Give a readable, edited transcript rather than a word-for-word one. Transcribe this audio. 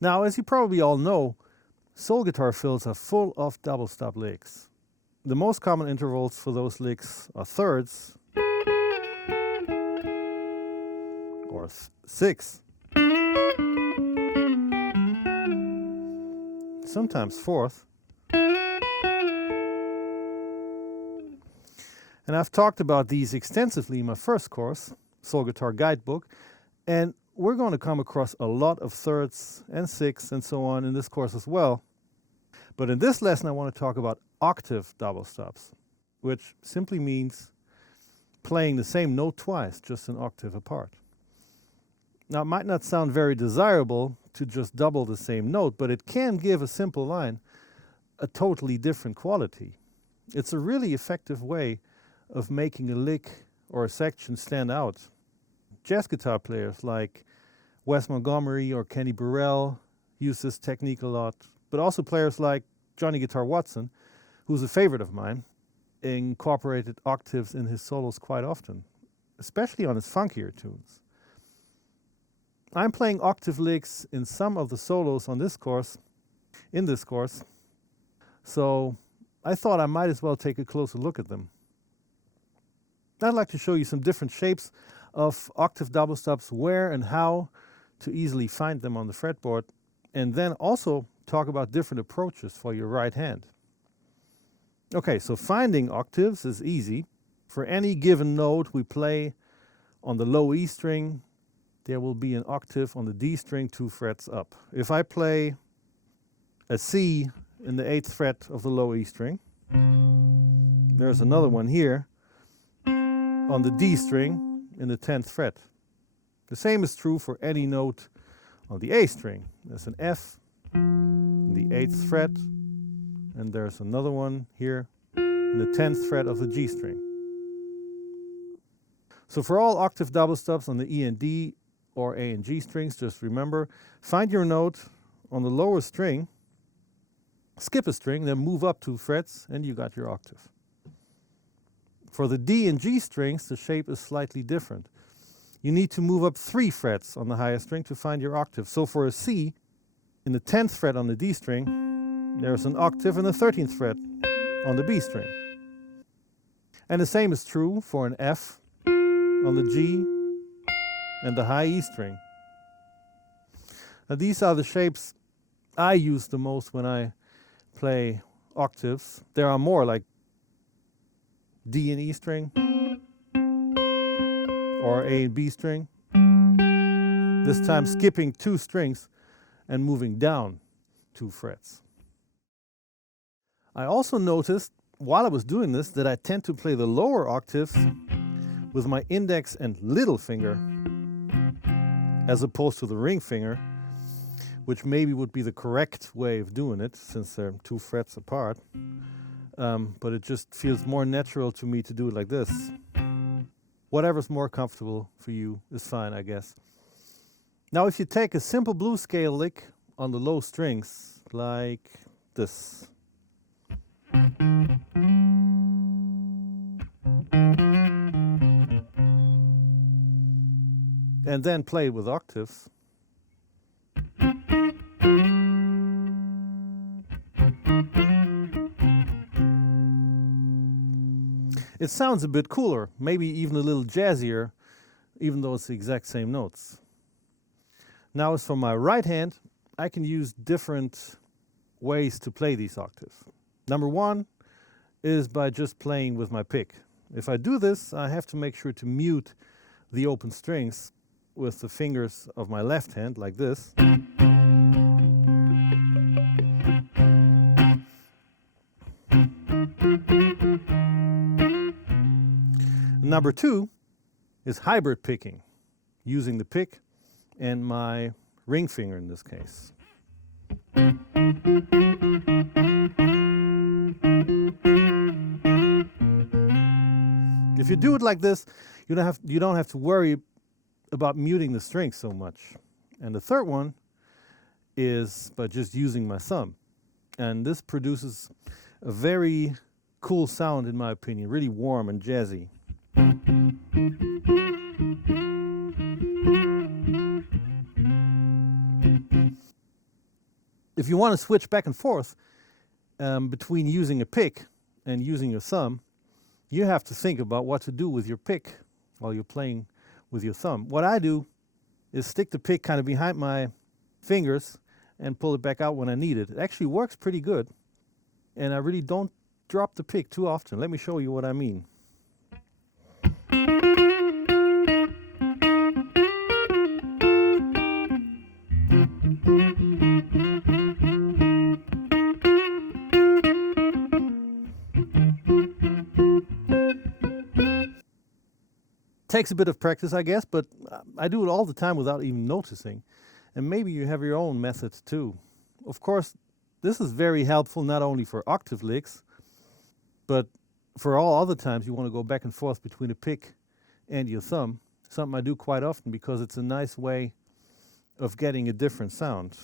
Now, as you probably all know, soul guitar fills are full of double stop licks. The most common intervals for those licks are thirds, or sixths, sometimes fourth. And I've talked about these extensively in my first course, Soul Guitar Guidebook, and we're going to come across a lot of thirds and sixths and so on in this course as well. But in this lesson I want to talk about octave double stops, which simply means playing the same note twice, just an octave apart. Now, it might not sound very desirable to just double the same note, but it can give a simple line a totally different quality. It's a really effective way of making a lick or a section stand out. Jazz guitar players like Wes Montgomery or Kenny Burrell use this technique a lot, but also players like Johnny Guitar Watson, who's a favorite of mine, incorporated octaves in his solos quite often, especially on his funkier tunes. I'm playing octave licks in some of the solos on this course, so I thought I might as well take a closer look at them. I'd like to show you some different shapes of octave double stops, where and how to easily find them on the fretboard, and then also talk about different approaches for your right hand. Okay, so finding octaves is easy. For any given note we play on the low E string, there will be an octave on the D string 2 frets up. If I play a C in the 8th fret of the low E string, there's another one here on the D string in the 10th fret. The same is true for any note on the A string. There's an F in the 8th fret, and there's another one here in the 10th fret of the G string. So for all octave double stops on the E and D or A and G strings, just remember, find your note on the lower string, skip a string, then move up 2 frets, and you got your octave. For the D and G strings, the shape is slightly different. You need to move up 3 frets on the highest string to find your octave. So for a C, in the 10th fret on the D string, there's an octave in the 13th fret on the B string. And the same is true for an F on the G and the high E string. Now, these are the shapes I use the most when I play octaves. There are more, like D and E string, or A and B string. This time skipping 2 strings and moving down 2 frets. I also noticed while I was doing this that I tend to play the lower octaves with my index and little finger as opposed to the ring finger, which maybe would be the correct way of doing it since they're 2 frets apart. But it just feels more natural to me to do it like this. Whatever's more comfortable for you is fine, I guess. Now, if you take a simple blues scale lick on the low strings, like this, and then play it with octaves, it sounds a bit cooler, maybe even a little jazzier, even though it's the exact same notes. Now, as for my right hand, I can use different ways to play these octaves. Number one is by just playing with my pick. If I do this, I have to make sure to mute the open strings with the fingers of my left hand, like this. Number two is hybrid picking, using the pick and my ring finger in this case. If you do it like this, you don't have to worry about muting the strings so much. And the third one is by just using my thumb. And this produces a very cool sound, in my opinion, really warm and jazzy. If you want to switch back and forth between using a pick and using your thumb, you have to think about what to do with your pick while you're playing with your thumb. What I do is stick the pick kind of behind my fingers and pull it back out when I need it. It actually works pretty good, and I really don't drop the pick too often. Let me show you what I mean. Takes a bit of practice, I guess, but I do it all the time without even noticing. And maybe you have your own methods too. Of course, this is very helpful not only for octave licks, but for all other times you want to go back and forth between a pick and your thumb. Something I do quite often because it's a nice way of getting a different sound.